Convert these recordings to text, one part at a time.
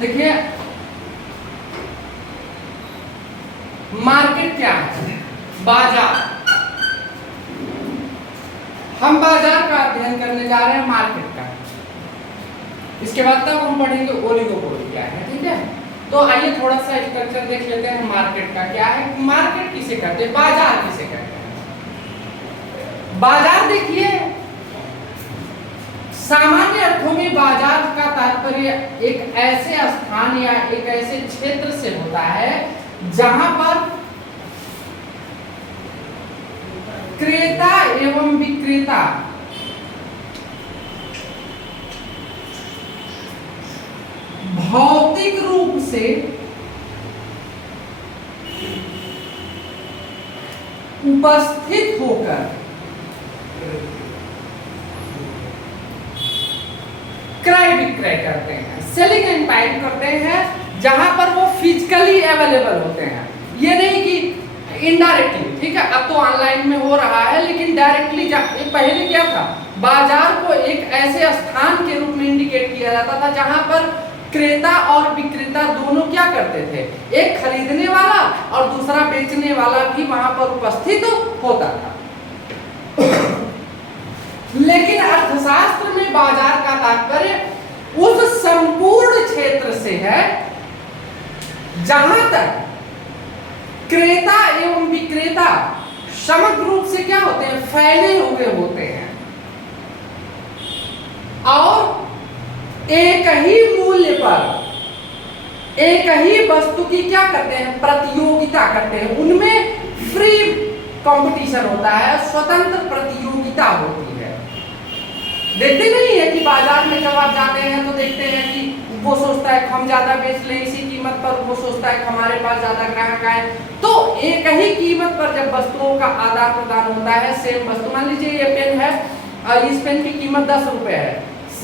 देखिए मार्केट क्या है? बाजार। हम बाजार का अध्ययन करने जा रहे हैं, मार्केट का। इसके बाद तब हम पढ़ेंगे ओलिगोपोली क्या है, ठीक है। तो आइए थोड़ा सा स्ट्रक्चर देख लेते हैं मार्केट का क्या है। मार्केट किसे कहते हैं, बाजार किसे कहते हैं? बाजार देखिए सामान्य अर्थों में बाजार का तात्पर्य एक ऐसे स्थान या एक ऐसे क्षेत्र से होता है जहां पर क्रेता एवं विक्रेता भौतिक रूप से उपस्थित होकर क्रय विक्रय करते हैं, सेलिंग एंड बाइंग करते हैं, जहां पर वो फिजिकली अवेलेबल होते हैं। ये नहीं कि इनडायरेक्टली, ठीक है, अब तो ऑनलाइन में हो रहा है, लेकिन डायरेक्टली पहले क्या था, बाजार को एक ऐसे स्थान के रूप में इंडिकेट किया जाता था जहां पर क्रेता और विक्रेता दोनों क्या करते थे, एक खरीदने वाला और दूसरा बेचने वाला भी वहां पर उपस्थित होता था। लेकिन अर्थशास्त्र में बाजार का तात्पर्य उस संपूर्ण क्षेत्र से है जहां तक क्रेता एवं विक्रेता समग्र रूप से क्या होते हैं, फैले हुए होते हैं और एक ही मूल्य पर एक ही वस्तु की क्या करते हैं, प्रतियोगिता करते हैं। उनमें फ्री कंपटीशन होता है, स्वतंत्र प्रतियोगिता होती है। देखते नहीं है कि बाजार में जब आप जाते हैं तो देखते हैं कि वो सोचता है हम ज्यादा बेच लें इसी कीमत पर, वो सोचता है हमारे पास ज्यादा ग्राहक आए, तो एक ही कीमत पर जब वस्तुओं का आदान प्रदान होता है, सेम वस्तु, मान लीजिए ये पेन है और इस पेन की कीमत 10 रुपए है,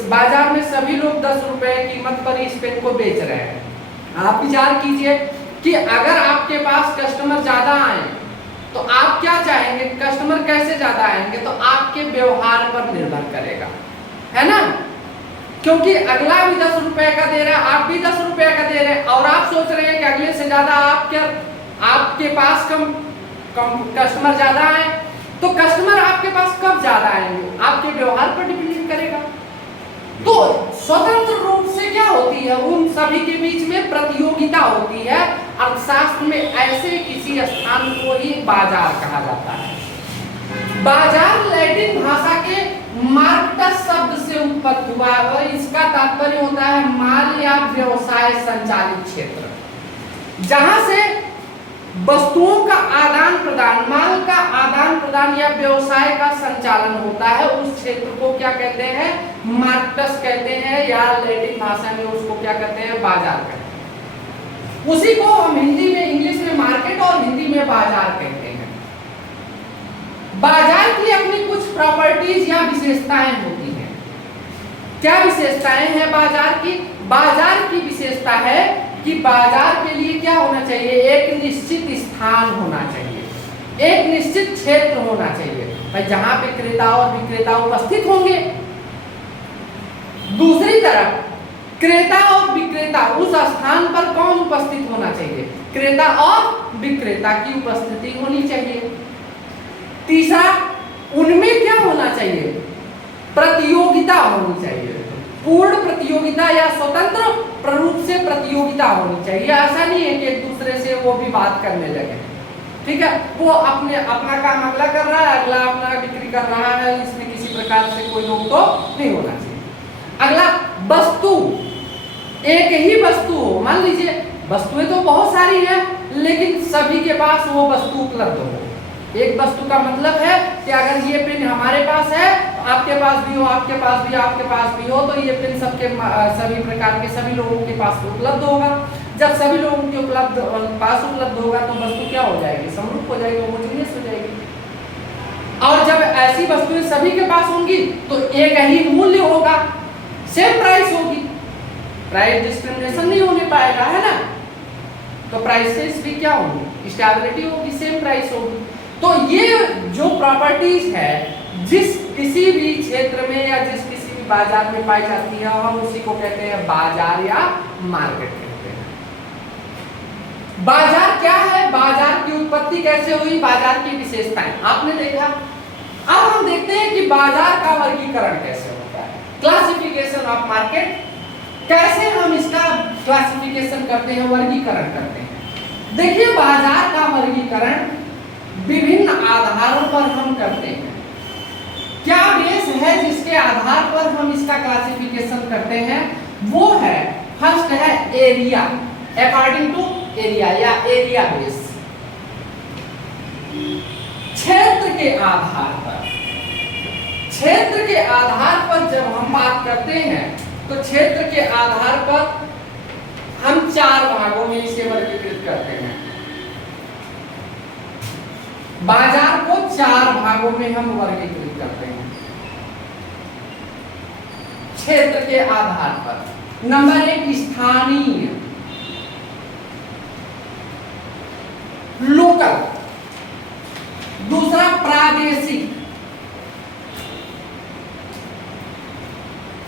बाजार में सभी लोग 10 रुपए कीमत पर इस पेन को बेच रहे हैं। आप विचार कीजिए कि अगर आपके पास कस्टमर ज्यादा आए तो आप क्या चाहेंगे, कस्टमर कैसे ज्यादा आएंगे, तो आपके व्यवहार पर निर्भर करेगा, है ना। क्योंकि अगला भी 10 रुपए का दे रहा है, आप भी 10 रुपए का दे रहे हैं और आप सोच रहे हैं कि अगले से ज्यादा आपके पास कम कस्टमर ज्यादा आए, तो कस्टमर आपके पास कब ज्यादा आएंगे, आपके व्यवहार पर डिपेंड करेगा। तो स्वतंत्र रूप से क्या होती है, उन सभी के बीच में प्रतियोगिता होती है। अर्थशास्त्र में ऐसे किसी स्थान को ही बाजार कहा जाता है। बाजार लैटिन भाषा के मार्कटस शब्द से उत्पत्ति हुआ है और इसका तात्पर्य होता है माल या व्यवसाय संचालित क्षेत्र, जहां से वस्तुओं का आदान प्रदान, माल का आदान प्रदान या व्यवसाय का संचालन होता है। उस क्षेत्र को क्या कहते हैं, मार्कटस कहते हैं, या लैटिन भाषा में उसको क्या कहते हैं, बाजार कहते हैं। उसी को हम हिंदी में, इंग्लिश में मार्केट और हिंदी में बाजार कहते हैं। बाजार की अपनी कुछ प्रॉपर्टीज या विशेषताएं होती हैं। क्या विशेषताएं हैं बाजार की? बाजार की विशेषता है कि बाजार के लिए क्या होना चाहिए, एक निश्चित स्थान होना चाहिए, एक निश्चित क्षेत्र होना चाहिए भाई, जहां पे क्रेता और विक्रेता उपस्थित होंगे। दूसरी तरफ क्रेता और विक्रेता उस स्थान पर कौन उपस्थित होना चाहिए, क्रेता और विक्रेता की उपस्थिति होनी चाहिए। तीसरा, उनमें क्या होना चाहिए, प्रतियोगिता होनी चाहिए, पूर्ण प्रतियोगिता या स्वतंत्र रूप से प्रतियोगिता होनी चाहिए। ऐसा नहीं है कि एक दूसरे से वो भी बात करने लगे, ठीक है, वो अपना काम अगला कर रहा है, अगला अपना बिक्री कर रहा है, इसमें किसी प्रकार से कोई रोक तो नहीं होना चाहिए। अगला, वस्तु, एक ही वस्तु हो, मान लीजिए वस्तुएं तो बहुत सारी हैं लेकिन सभी के पास वो वस्तु उपलब्ध हो। एक वस्तु का मतलब है कि अगर ये पेन हमारे पास है, आपके पास भी हो, आपके पास भी, आपके पास भी हो, तो ये पेन सभी प्रकार के सभी लोगों के पास उपलब्ध होगा। जब सभी लोगों के पास उपलब्ध होगा तो वस्तु क्या हो जाएगी, समरूप हो जाएगी, होमोजेनियस हो जाएगी। और जब ऐसी वस्तुएं सभी के पास होंगी तो एक ही मूल्य होगा, सेम प्राइस होगी, प्राइस डिस्क्रिमिनेशन नहीं होने पाएगा, है ना। तो प्राइसेस भी क्या होंगी, स्टेबिलिटी होगी, सेम प्राइस होगी। तो ये जो प्रॉपर्टीज है, जिस किसी भी क्षेत्र में या जिस किसी भी स्थिति बाजार में पाई जाती है और हम उसी को कहते हैं बाजार या मार्केट कहते हैं। बाजार क्या है, बाजार की उत्पत्ति कैसे हुई, बाजार की विशेषताएं आपने देखा। अब हम देखते हैं कि बाजार का वर्गीकरण कैसे होता है, क्लासिफिकेशन ऑफ मार्केट, कैसे हम इसका क्लासिफिकेशन करते हैं, वर्गीकरण करते हैं। देखिए बाजार का वर्गीकरण विभिन्न आधारों पर हम करते हैं। क्या बेस है जिसके आधार पर हम इसका क्लासिफिकेशन करते हैं, वो है फर्स्ट है एरिया, अकॉर्डिंग टू एरिया या एरिया बेस। क्षेत्र के आधार पर, क्षेत्र के आधार पर जब हम बात करते हैं तो क्षेत्र के आधार पर हम 4 भागों में इसे वर्गीकृत करते हैं। बाजार को 4 भागों में हम वर्गीकृत करते हैं क्षेत्र के आधार पर। नंबर 1 स्थानीय, लोकल। दूसरा प्रादेशिक,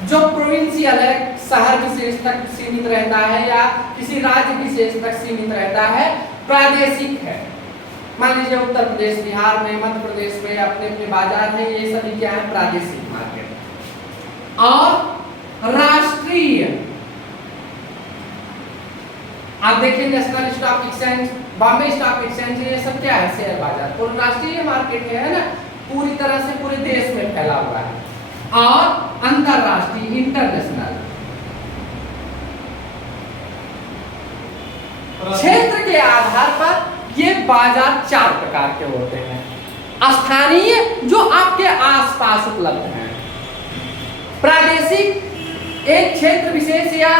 जो प्रोविंशियल है, शहर विशेष तक सीमित रहता है या किसी राज्य विशेष तक सीमित रहता है, प्रादेशिक है। मान लीजिए उत्तर प्रदेश, बिहार में, मध्य प्रदेश में अपने अपने बाजार हैं, ये सभी क्या है, प्रादेशिक मार्केट। और राष्ट्रीय, आप देखिए national stock exchange, Bombay stock exchange, ये सब क्या है, शेयर बाजार, तो राष्ट्रीय मार्केट है ना, पूरी तरह से पूरे देश में फैला हुआ है। और अंतरराष्ट्रीय, इंटरनेशनल। क्षेत्र के आधार पर ये बाजार 4 प्रकार के होते हैं। स्थानीय, जो आपके आसपास उपलब्ध हैं। प्रादेशिक, एक क्षेत्र विशेष या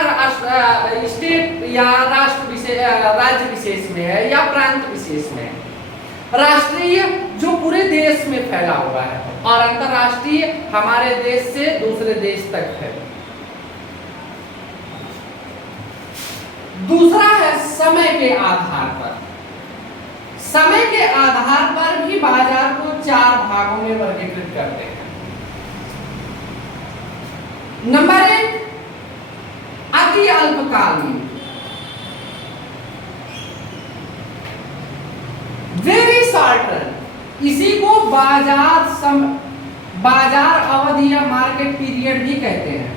स्टेट या राष्ट्र विशेष, राज्य विशेष में है या प्रांत विशेष में है। राष्ट्रीय, जो पूरे देश में फैला हुआ है। और अंतरराष्ट्रीय, हमारे देश से दूसरे देश तक है। दूसरा है समय के आधार पर। समय के आधार पर भी बाजार को 4 भागों में वर्गीकृत करते हैं। नंबर 1 अति अल्पकालीन, वेरी शॉर्ट रन, इसी को बाजार अवधि या मार्केट पीरियड भी कहते हैं।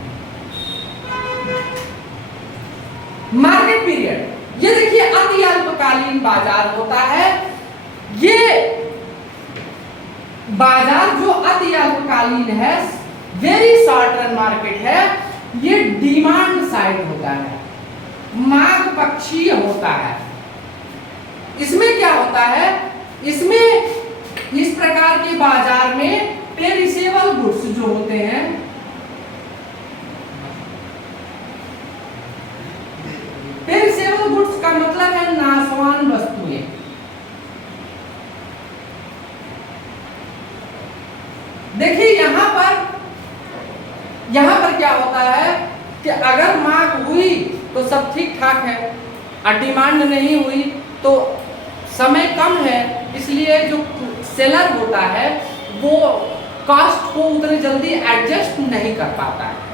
मार्केट पीरियड, ये देखिए अति अल्पकालीन बाजार होता है। ये बाजार जो अति अल्पकालीन है, वेरी शॉर्ट रन मार्केट है, ये डिमांड साइड होता है, मांग पक्षीय होता है। इसमें क्या होता है, इसमें इस प्रकार के बाजार में पेरिसेबल गुड्स जो होते हैं, पेरिसेबल गुड्स का मतलब है नाशवान वस्तुएं। देखिए यहां पर क्या होता है कि अगर मांग हुई तो सब ठीक ठाक है, और डिमांड नहीं हुई तो समय कम है, इसलिए जो सेलर होता है वो कॉस्ट को उतने जल्दी एडजस्ट नहीं कर पाता है।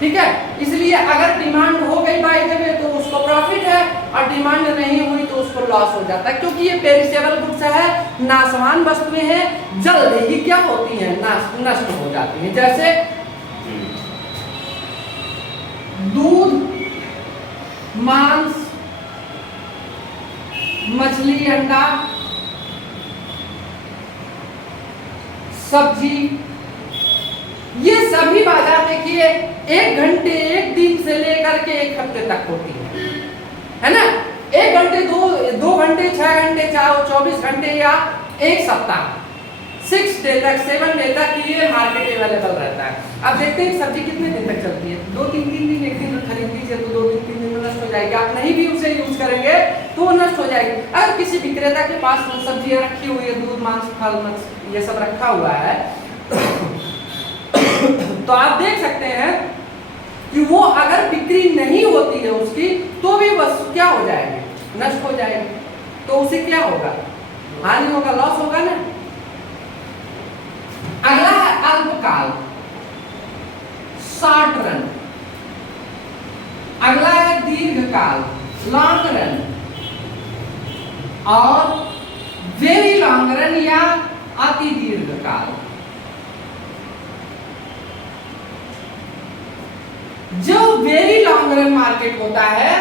ठीक है, इसलिए अगर डिमांड हो गई बाय द वे तो उसको प्रॉफिट है, और डिमांड नहीं हुई तो उसको लॉस हो जाता है, क्योंकि ये पेरिसेबल गुड्स है, नाशवान वस्तुएं हैं, जल्दी ही क्या होती हैं, नष्ट हो जाती हैं। जैसे दूध, मांस, मछली, अंडा, सब्जी, ये सभी बाजार देखिए 1 घंटे, 1 दिन से लेकर के 1 हफ्ते तक होती है ना। 1 घंटे, 2 घंटे, 6 घंटे, 24 घंटे या 1 सप्ताह, 6 डे तक, 7 डे तक ये मार्केट अवेलेबल रहता है। अब देखते हैं सब्जी कितने दिन तक चलती है। 2-3 दिन, 1 दिन खरीद लीजिए तो 2-3 दिन में नष्ट हो जाएगी। आप नहीं भी उसे यूज करेंगे तो वो नष्ट हो जाएगी। अगर किसी विक्रेता के पास सब्जियां रखी हुई है, दूध, मांस, फल, ये सब रखा हुआ है तो आप देख सकते हैं कि वो अगर बिक्री नहीं होती है उसकी, तो भी वस्तु क्या हो जाएगी, नष्ट हो जाएगी। तो उसे क्या होगा, हानि होगा, लॉस होगा ना। अगला है अल्पकाल, शॉर्ट रन, अगला है दीर्घकाल लॉन्ग रन, और वेरी लॉन्ग रन या अति दीर्घकाल। जो वेरी लॉन्ग रन मार्केट होता है,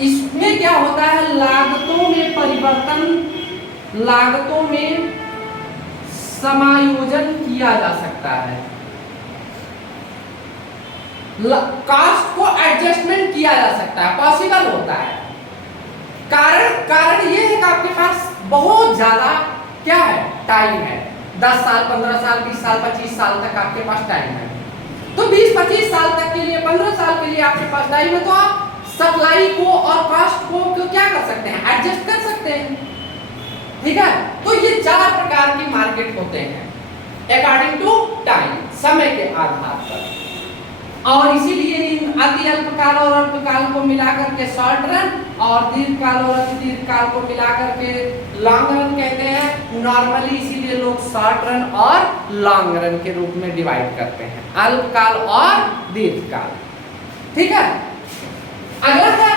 इसमें क्या होता है, लागतों में परिवर्तन, लागतों में समायोजन किया जा सकता है, कॉस्ट को एडजस्टमेंट किया जा सकता है, पॉसिबल होता है। कारण ये है कि आपके पास बहुत ज्यादा क्या है, टाइम है, 10 साल 15 साल 20 साल 25 साल तक आपके पास टाइम है। तो 20-25 साल तक के लिए, 15 साल के लिए आपके पास टाइम है, तो आप सप्लाई को और कॉस्ट को क्या कर सकते हैं, एडजस्ट कर सकते हैं। ठीक है, तो ये 4 प्रकार की मार्केट होते हैं अकॉर्डिंग टू टाइम, समय के आधार पर। और इसीलिए इन अति अल्पकाल और अल्पकाल को मिलाकर के शॉर्ट रन और दीर्घकाल और अति दीर्घकाल को मिलाकर के लॉन्ग रन कहते हैं। नॉर्मली इसीलिए लोग शॉर्ट रन और लॉन्ग रन के रूप में डिवाइड करते हैं, अल्पकाल और दीर्घकाल। ठीक है, अगला है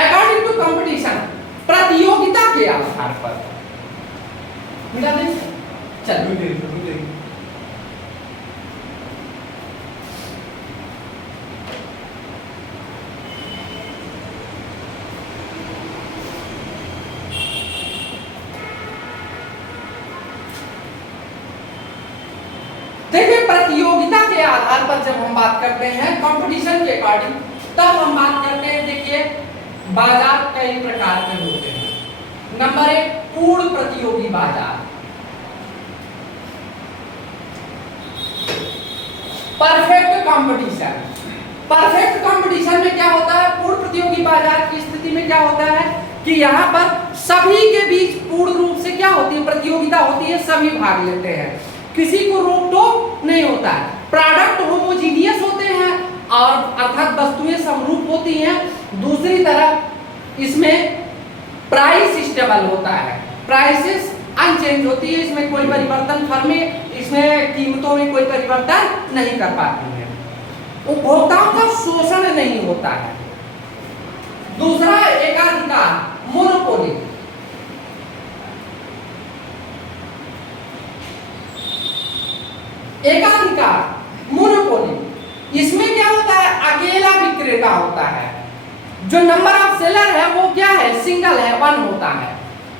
अकॉर्डिंग टू कंपटीशन, प्रतियोगिता के आधार पर। चलिए देखिए, प्रतियोगिता के आधार पर जब हम बात करते हैं कंपटीशन के अकॉर्डिंग, तब हम बात करते हैं। देखिए, बाजार कई प्रकार के होते हैं। नंबर 1 पूर्ण प्रतियोगी बाजार, परफेक्ट कंपटीशन। परफेक्ट कंपटीशन में क्या होता है, पूर्ण प्रतियोगी बाजार की स्थिति में क्या होता है कि यहाँ पर सभी के बीच पूर्ण रूप से क्या होती है, प्रतियोगिता होती है, सभी भाग लेते हैं, किसी को रोक टोक नहीं होता है, प्रोडक्ट होमोजीनियस होते हैं और अर्थात वस्तुएं समरूप होती हैं। दूसरी तरफ इसमें प्राइस स्टेबल होता है, प्राइसेस अनचेंज होती है, इसमें कोई परिवर्तन, फर्में इसमें कीमतों में कोई परिवर्तन नहीं कर पाती है, उपभोक्ताओं का शोषण नहीं होता है। दूसरा एकाधिकार, मोनोपोली। एकाधिकार मोनोपोली, इसमें क्या होता है, अकेला विक्रेता होता है, जो नंबर ऑफ सेलर है वो क्या है, सिंगल है, 1 होता है,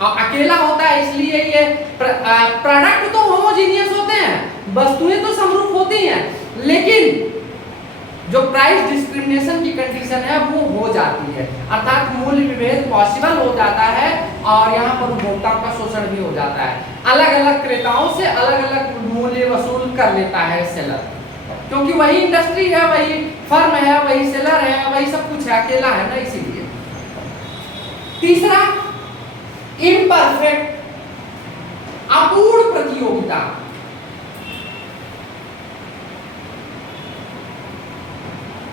और अकेला होता है। इसलिए ये प्रोडक्ट तो होमोजीनियस होते हैं, वस्तुएं तो समरूप होती हैं, लेकिन जो प्राइस डिस्क्रिमिनेशन की कंडीशन है वो हो जाती है, अर्थात मूल्य विभेद पॉसिबल हो जाता है और यहाँ पर उपभोक्ताओं का शोषण भी हो जाता है। अलग अलग क्रेताओं से अलग अलग मूल्य वसूल कर लेता है सेलर, क्योंकि वही इंडस्ट्री है, वही फर्म है, वही सेलर है, वही सब कुछ है, अकेला है ना, इसीलिए। तीसरा इम्परफेक्ट, अपूर्ण प्रतियोगिता।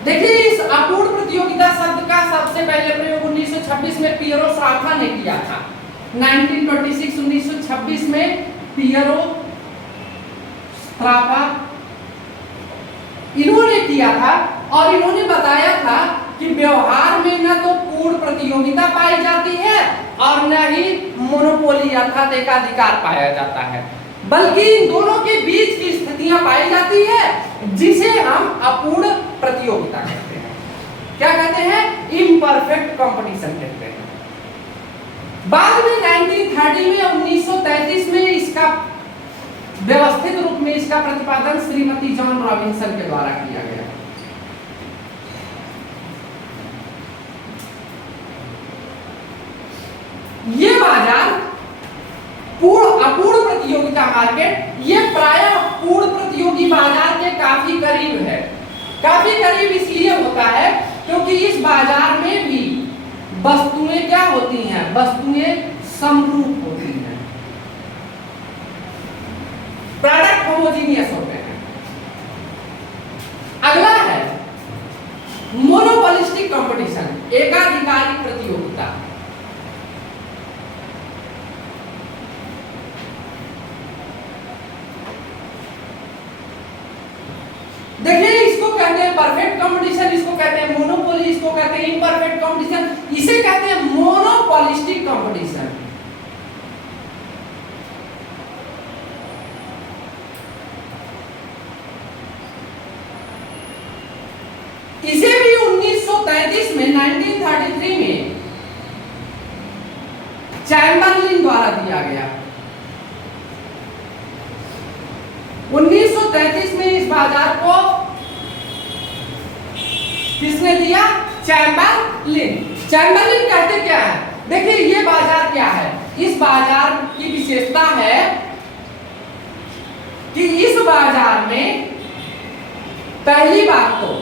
देखिए, इस अपूर्ण प्रतियोगिता शब्द का सबसे पहले प्रयोग 1926 में पियरो श्राफा ने किया था। 1926 में पियरो श्राफा इन्होंने किया था और इन्होंने बताया था कि व्यवहार में न तो पूर्ण प्रतियोगिता पाई जाती है और न ही मोनोपोली अर्थात एकाधिकार पाया जाता है, बल्कि इन दोनों के बीच की स्थितियां पाई जाती है, जिसे हम अपूर्ण प्रतियोगिता कहते हैं। क्या कहते हैं, इम्परफेक्ट कंपटीशन कहते हैं। बाद में 1930 में 1933 में इसका व्यवस्थित रूप में इसका प्रतिपादन श्रीमती जॉन रॉबिन्सन के द्वारा किया गया। ये बाजार अपूर्ण प्रतियोगिता मार्केट, ये प्रायः पूर्ण प्रतियोगी बाजार के काफी करीब है। काफी करीब इसलिए होता है क्योंकि इस बाजार में भी वस्तुएं क्या होती हैं, वस्तुएं समरूप होती हैं, प्रोडक्ट होमोजीनियस होते हैं। अगला है मोनोपोलिस्टिक कंपटीशन, एकाधिकारी प्रतियोगिता। Monopolistic competition. इसे भी 1933 में 1933 में चैम्बरलिन द्वारा दिया गया। 1933 में इस बाजार को किसने दिया? चैम्बरलिन। चैम्बरलिन कहते क्या है? देखिए ये बाजार क्या है, इस बाजार की विशेषता है कि इस बाजार में पहली बात तो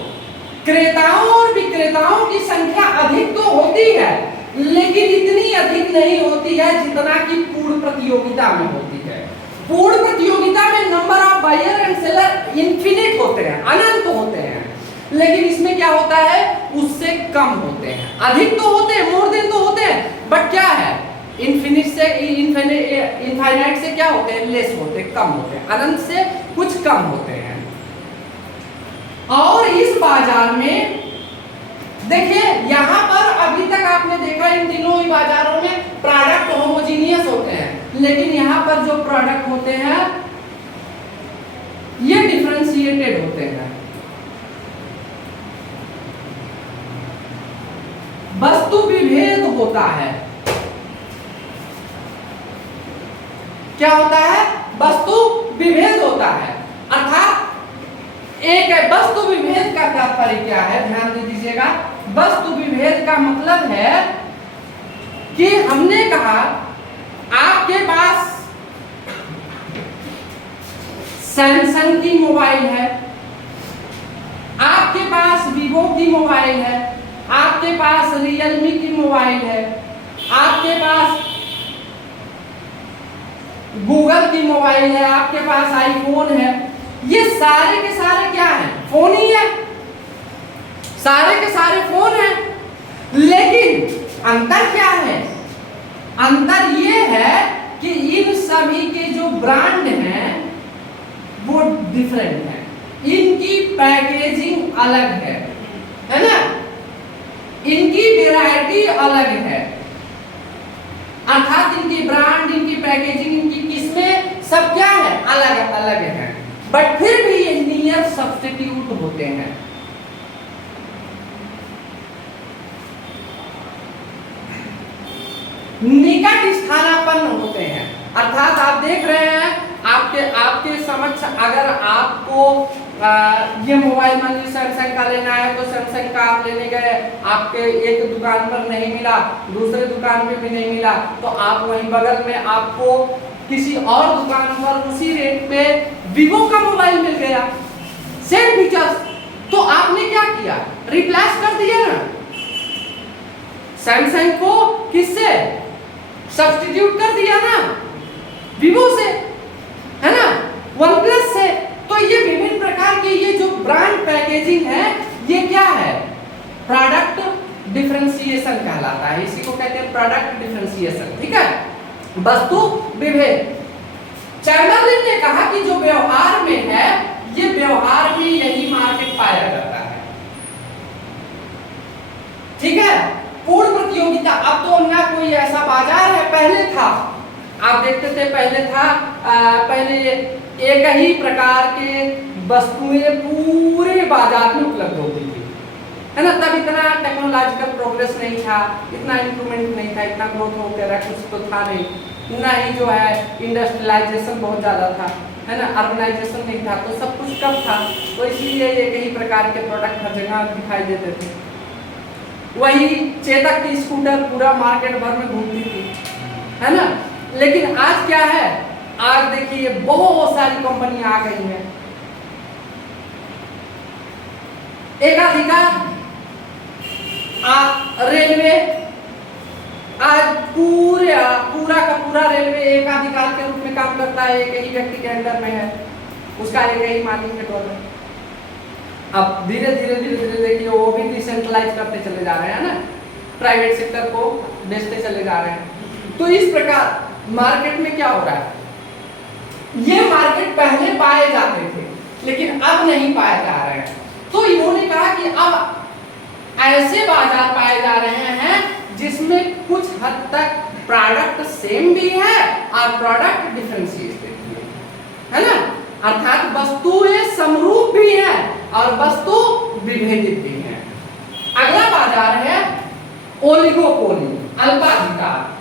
क्रेताओं और विक्रेताओं की संख्या अधिक तो होती है, लेकिन इतनी अधिक नहीं होती है जितना कि पूर्ण प्रतियोगिता में होती है। पूर्ण प्रतियोगिता में number of buyer and seller infinite होते हैं, अनंत होते हैं, लेकिन इसमें क्या होता है, उससे कम होते हैं। अधिक तो होते हैं, मोर देन तो होते हैं, बट क्या है, इनफिनिट से इनफाइनाइट से क्या होते हैं, लेस होते हैं, कम होते हैं, अनंत से कुछ कम होते हैं। और इस बाजार में देखिए यहां पर अभी तक आपने देखा इन तीनों ही बाजारों में प्रोडक्ट होमोजीनियस होते हैं, लेकिन यहां पर जो प्रोडक्ट होते हैं ये डिफरेंशिएटेड होते हैं। वस्तु विभेद होता है। क्या होता है? वस्तु विभेद होता है। अर्थात एक वस्तु विभेद का तात्पर्य क्या है, ध्यान दे दीजिएगा। वस्तु विभेद का मतलब है कि हमने कहा आपके पास सैमसंग की मोबाइल है, आपके पास वीवो की मोबाइल है, आपके पास रियलमी की मोबाइल है, आपके पास गूगल की मोबाइल है, आपके पास आईफोन है। ये सारे के सारे क्या हैं? फोन ही है, सारे के सारे फोन हैं। लेकिन अंतर क्या है? अंतर ये है कि इन सभी के जो ब्रांड हैं वो डिफरेंट है, इनकी पैकेजिंग अलग है ना, इनकी वैरायटी अलग है। अर्थात इनकी ब्रांड, इनकी पैकेजिंग, इनकी किस्में सब क्या है, अलग अलग है, बट फिर भी ये नियर सब्स्टिट्यूट होते हैं। निकट स्थानापन्न होते हैं। अर्थात आप देख रहे हैं, आपके समक्ष अगर आपको ये मोबाइल मान लीजिए सैमसंग का लेना है, तो सैमसंग का आप लेने गए, आपके एक दुकान पर नहीं मिला, दूसरे दुकान पे भी नहीं मिला, तो आप वहीं बगल में आपको किसी और दुकान पर उसी रेट पे वीवो का मोबाइल मिल गया, सेम फीचर्स, तो आपने क्या किया, रिप्लेस कर दिया ना सैमसंग को, किससे सब्स्टिट्यूट कर दिया ना, वीवो से, है ना, वन प्लस से। तो ये विभिन्न प्रकार के ये जो ब्रांड पैकेजिंग है, ये क्या है, प्रोडक्ट डिफरेंशिएशन कहलाता है। इसी को कहते हैं प्रोडक्ट डिफरेंशिएशन, ठीक है, वस्तु विभेद। चैम्बरलिन ने कहा कि जो व्यवहार में है, ये व्यवहार में यही मार्केट पाया जाता है, ठीक है। पूर्ण प्रतियोगिता, अब तो ना कोई ऐसा बाजार है, पहले था, आप देखते थे पहले था, पहले एक ही प्रकार के वस्तुएं पूरे बाजार में उपलब्ध होती थी, है ना। तब इतना टेक्नोलॉजिकल प्रोग्रेस नहीं था, इतना इंप्रूवमेंट नहीं था, इतना ग्रोथ वगैरह कुछ तो था नहीं, ना ही जो है इंडस्ट्रियलाइजेशन बहुत ज़्यादा था, है ना, अर्बनाइजेशन नहीं था, तो सब कुछ कम था, तो इसलिए एक ही प्रकार के प्रोडक्ट हर जगह दिखाई देते थे। वही चेतक की स्कूटर पूरा मार्केट भर में घूमती थी, है ना। लेकिन आज क्या है, आज देखिए बहुत सारी कंपनियां आ गई हैं, एकाधिकार, रेलवे आज पूरा का पूरा रेलवे एकाधिकार के रूप में काम करता है, एक ही व्यक्ति के अंडर में है, उसका एक ही मालिक है टोटल। अब धीरे धीरे देखिए वो भी डिसेंट्रलाइज करते चले जा रहे हैं ना, प्राइवेट सेक्टर को बेचते चले जा रहे हैं। तो इस प्रकार मार्केट में क्या हो रहा है, ये मार्केट पहले पाए जाते थे लेकिन अब नहीं पाए जा रहे हैं। तो इन्होंने कहा कि अब ऐसे बाजार पाए जा रहे हैं जिसमें कुछ हद तक प्रोडक्ट सेम भी है और प्रोडक्ट डिफरेंशिएटेड भी है ना, अर्थात वस्तुएं समरूप भी है और वस्तु विभेदित भी है। अगला बाजार है ओलिगोपोली, अल्पाधिकार।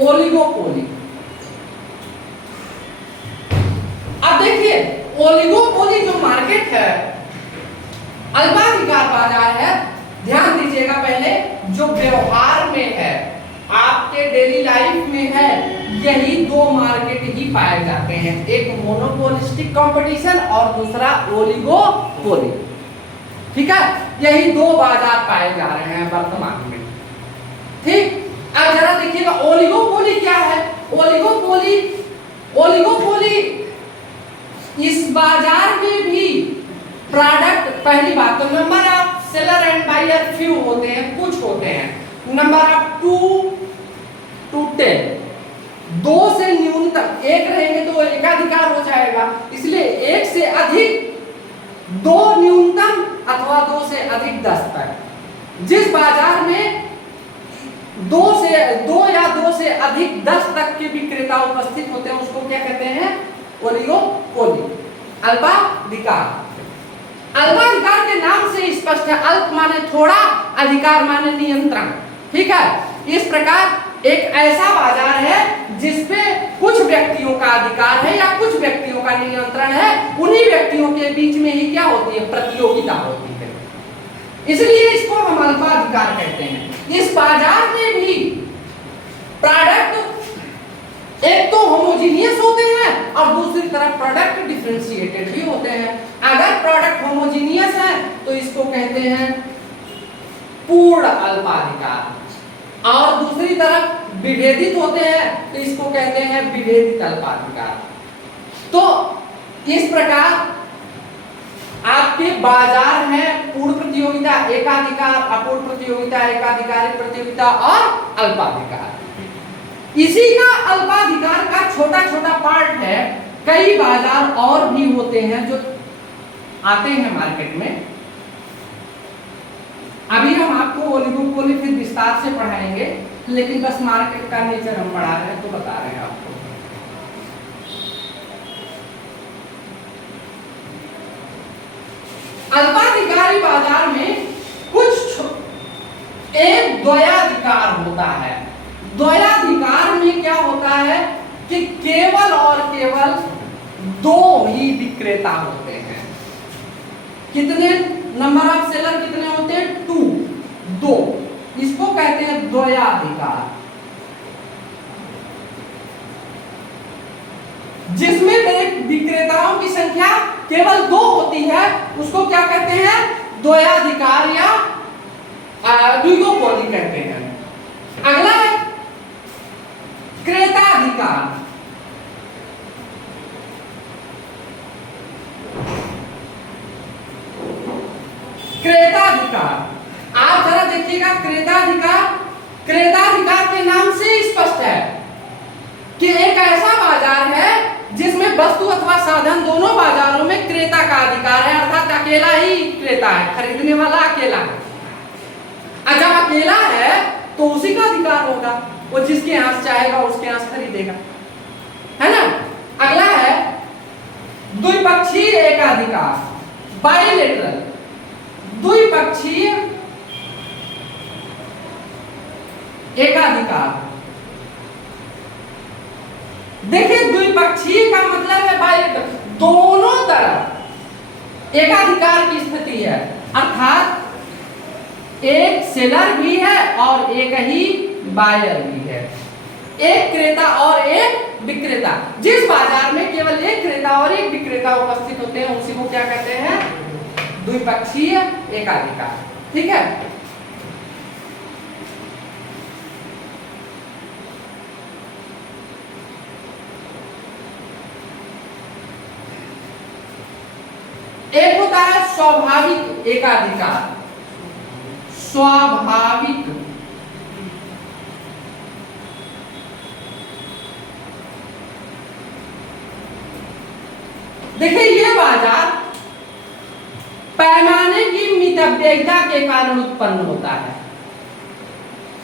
ओलिगोपोली, अब देखिए ओलिगोपोली जो मार्केट है, अल्पाधिकार बाजार है, ध्यान दीजिएगा पहले जो व्यवहार में है, आपके डेली लाइफ में है, यही दो मार्केट ही पाए जाते हैं, एक मोनोपोलिस्टिक कंपटीशन और दूसरा ओलिगोपोली। ठीक है, यही दो बाजार पाए जा रहे हैं वर्तमान में। ठीक, अब जरा देखिएगा ओलिगोपोली क्या है। ओलिगोपोली इस बाजार में भी प्रोडक्ट, पहली बात तो number of seller and buyer few होते हैं, कुछ होते हैं, नंबर ऑफ 2 to 10, 2 से न्यूनतम, एक रहेंगे तो एकाधिकार हो जाएगा, इसलिए एक से अधिक 2 न्यूनतम अथवा 2 से अधिक 10 तक। जिस बाजार में 2 या 2 से अधिक 10 तक के विक्रेता उपस्थित होते हैं उसको क्या कहते हैं? ओलिगोपोली, अल्पाधिकार। अल्पाधिकार के नाम से स्पष्ट है, अल्प माने थोड़ा, अधिकार माने नियंत्रण। ठीक है, इस प्रकार एक ऐसा बाजार है जिसपे कुछ व्यक्तियों का अधिकार है या कुछ व्यक्तियों का नियंत्रण है, उन्हीं व्यक्तियों के बीच में ही क्या होती है? प्रतियोगिता होती है, इसलिए इसको हम अल्पाधिकार कहते हैं। इस बाजार में भी प्रोडक्ट एक तो होमोजीनियस होते हैं और दूसरी तरफ प्रोडक्ट डिफरेंशिएटेड भी होते हैं। अगर प्रोडक्ट होमोजीनियस है तो इसको कहते हैं पूर्ण अल्पाधिकार, और दूसरी तरफ विभेदित होते हैं तो इसको कहते हैं विभेदित अल्पाधिकार। तो इस प्रकार आपके बाजार में पूर्ण प्रतियोगिता, एकाधिकार, अपूर्ण प्रतियोगिता, एकाधिकार, प्रतियोगिता और अल्पाधिकार। इसी का अल्पाधिकार का छोटा छोटा पार्ट है। कई बाजार और भी होते हैं जो आते हैं मार्केट में। अभी हम आपको ओलिगोपोली फिर विस्तार से पढ़ाएंगे, लेकिन बस मार्केट का नेचर हम पढ़ा रहे हैं तो बता रहे हैं आपको। अल्पाधिकारी बाजार में कुछ एक द्वयाधिकार होता है। द्वयाधिकार में क्या होता है कि केवल और केवल 2 ही विक्रेता होते हैं। कितने नंबर ऑफ सेलर कितने होते हैं? 2। इसको कहते हैं द्वयाधिकार, जिसमें विक्रेताओं की संख्या केवल 2 होती है, उसको क्या कहते हैं? द्वयाधिकार या दुइयोपोली कहते हैं। अगला है क्रेताधिकार। क्रेताधिकार, आप जरा देखिएगा, क्रेताधिकार के नाम से स्पष्ट है कि एक ऐसा बाजार है जिसमें वस्तु अथवा साधन दोनों बाजारों में क्रेता का अधिकार है, अर्थात अकेला ही क्रेता है, खरीदने वाला अकेला है। जब अकेला है तो उसी का अधिकार होगा, वो जिसके यहाँ से चाहेगा उसके यहाँ से खरीदेगा, है ना। अगला है द्विपक्षीय एकाधिकार, बाइलेटरल, द्विपक्षीय एकाधिकार। देखिए द्विपक्षीय का मतलब है बाइलेटरल, दोनों तरफ एकाधिकार की स्थिति है, अर्थात एक सेलर भी है और एक ही बायर भी है, एक क्रेता और एक विक्रेता। जिस बाजार में केवल एक क्रेता और एक विक्रेता उपस्थित होते हैं उसी को क्या कहते हैं? द्विपक्षीय एकाधिकार। ठीक है, एक होता है स्वाभाविक एकाधिकार। स्वाभाविक देखिए ये बाजार पैमाने की मितव्ययिता के कारण उत्पन्न होता है।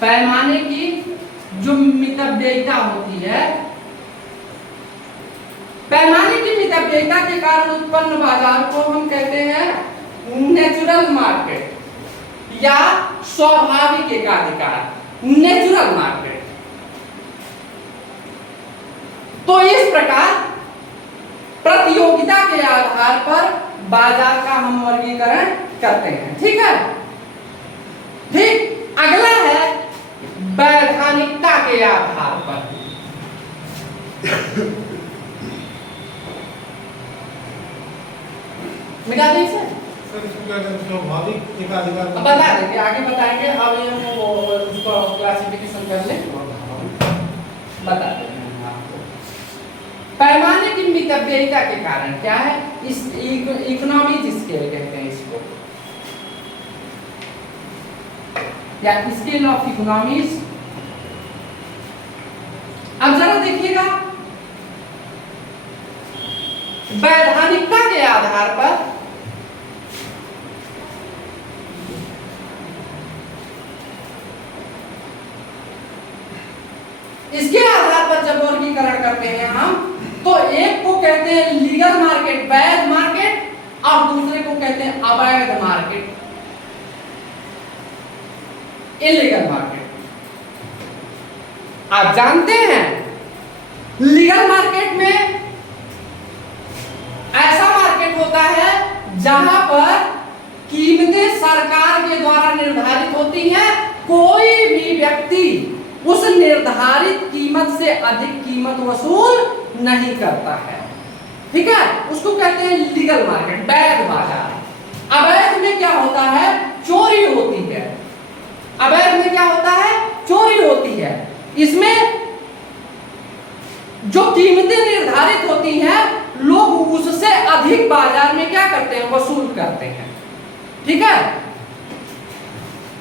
पैमाने की जो मितव्ययिता होती है, पैमाने की मितव्ययिता के कारण उत्पन्न बाजार को हम कहते हैं नेचुरल मार्केट या स्वाभाविक एकाधिकार, नेचुरल मार्केट। तो इस प्रकार प्रतियोगिता के आधार पर बाजार का हम वर्गीकरण करते हैं। ठीक है, ठीक। अगला है वैधानिकता के आधार पर। मिटा दें सर? स्वाभाविक एकाधिकार बता देंगे, आगे बताएंगे। अब ये वो उसको क्लासिफिकेशन कर ले, बता देंगे आपको। पैमाने की मितव्ययिता के कारण क्या है, इस इकोनॉमी स्केल कहते हैं इसको, या स्केल ऑफ इकोनॉमीज। अब जरा देखिएगा, वैधानिकता के आधार पर इसके आधार पर जब वर्गीकरण करते हैं हम, तो एक को कहते हैं लीगल मार्केट, वैध मार्केट, और दूसरे को कहते हैं अवैध मार्केट, इलीगल मार्केट। आप जानते हैं लीगल मार्केट में ऐसा मार्केट होता है जहां पर कीमतें सरकार के द्वारा निर्धारित होती हैं, कोई भी व्यक्ति उस निर्धारित कीमत से अधिक कीमत वसूल नहीं करता है। ठीक है, उसको कहते हैं लीगल मार्केट, वैध बाजार। अवैध में क्या होता है, चोरी होती है। अवैध में क्या होता है, चोरी होती है। इसमें जो कीमतें निर्धारित होती हैं, लोग उससे अधिक बाजार में क्या करते हैं, वसूल करते हैं। ठीक है,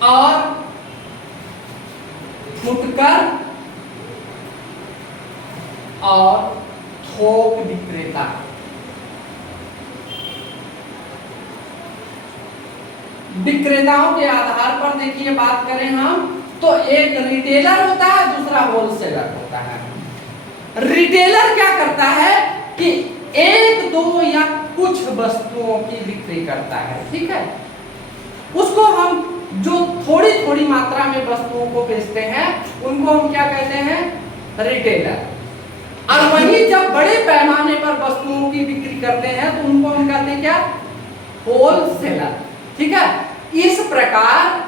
और फुटकर और थोक विक्रेता, विक्रेताओं के आधार पर देखिए बात करें हम, तो एक रिटेलर होता है, दूसरा होलसेलर होता है। रिटेलर क्या करता है कि एक दो या कुछ वस्तुओं की बिक्री करता है। ठीक है, उसको हम जो थोड़ी थोड़ी मात्रा में वस्तुओं को बेचते हैं, उनको हम क्या कहते हैं, रिटेलर। और वहीं जब बड़े पैमाने पर वस्तुओं की बिक्री करते हैं, तो उनको हम कहते हैं क्या, होलसेलर। ठीक है, इस प्रकार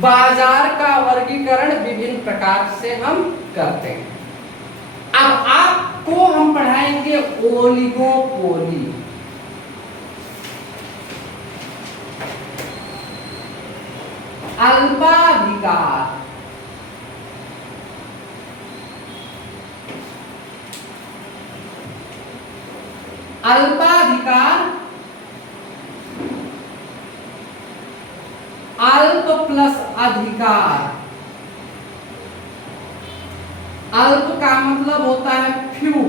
बाजार का वर्गीकरण विभिन्न प्रकार से हम करते हैं। अब आपको हम पढ़ाएंगे ओलिगोपोली। अल्पाधिकार, अल्पाधिकार, अल्प प्लस अधिकार। अल्प का मतलब होता है फ्यू,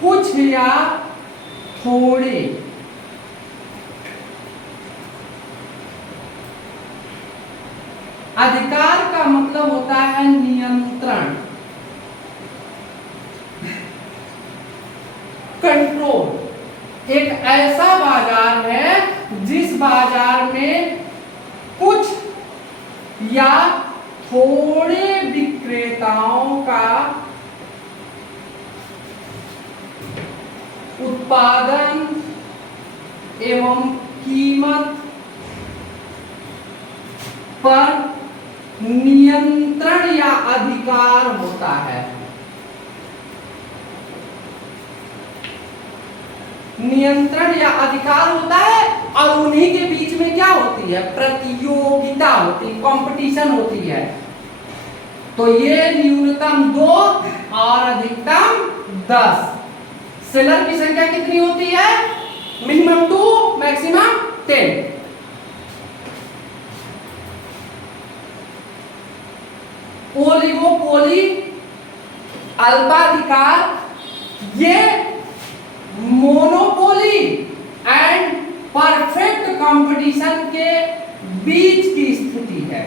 कुछ या थोड़े। अधिकार का मतलब होता है नियंत्रण, कंट्रोल। एक ऐसा बाजार है जिस बाजार में कुछ या थोड़े विक्रेताओं का उत्पादन एवं कीमत पर नियंत्रण या अधिकार होता है। नियंत्रण या अधिकार होता है, और उन्हीं के बीच में क्या होती है, प्रतियोगिता होती है, कंपटीशन होती है। तो ये न्यूनतम 2 और अधिकतम 10। सेलर की संख्या कितनी होती है, मिनिमम 2 मैक्सिमम 10। ओलिगोपोली, अल्पाधिकार, ये मोनोपोली एंड परफेक्ट कंपटीशन के बीच की स्थिति है।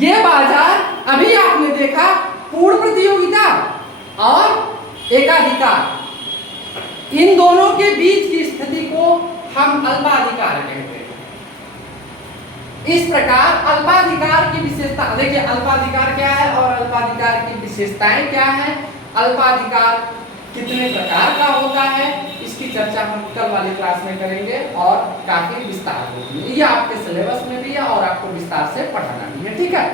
ये बाजार अभी आपने देखा पूर्ण प्रतियोगिता और एकाधिकार, इन दोनों के बीच की स्थिति को हम अल्पाधिकार कहते हैं। इस प्रकार अल्पाधिकार की विशेषता, देखिए अल्पाधिकार क्या है और अल्पाधिकार की विशेषताएं क्या है, अल्पाधिकार कितने प्रकार का होता है, इसकी चर्चा हम कल वाली क्लास में करेंगे और काफी विस्तार होगी। ये आपके सिलेबस में भी है और आपको विस्तार से पढ़ाना भी है, ठीक है।